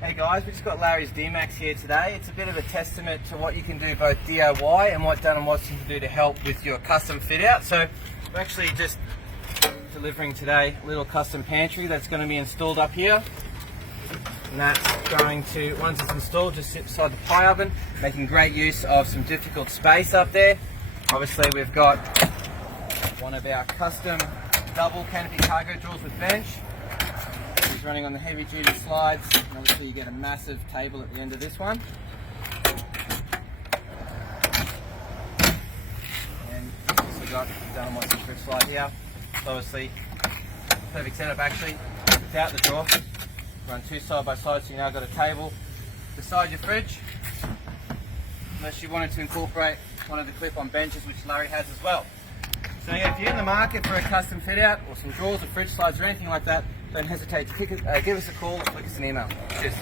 Hey guys, we just got Larry's Dmax here today. It's a bit of a testament to what you can do both DIY and what Dunn Watson can do to help with your custom fit out. So we're actually just delivering today a little custom pantry that's going to be installed up here. And that's going to, once it's installed, just sit beside the pie oven, making great use of some difficult space up there. Obviously we've got one of our custom double canopy cargo drawers with bench. It's running on the heavy duty slides, and obviously you get a massive table at the end of this one. And you've also got Dunn Watson fridge slide here. So obviously, perfect setup actually, without the drawer. Run two side by side, so you now got a table beside your fridge. Unless you wanted to incorporate one of the clip-on benches, which Larry has as well. So yeah, if you're in the market for a custom fit out, or some drawers or fridge slides or anything like that, don't hesitate to give us a call or flick us an email. Cheers.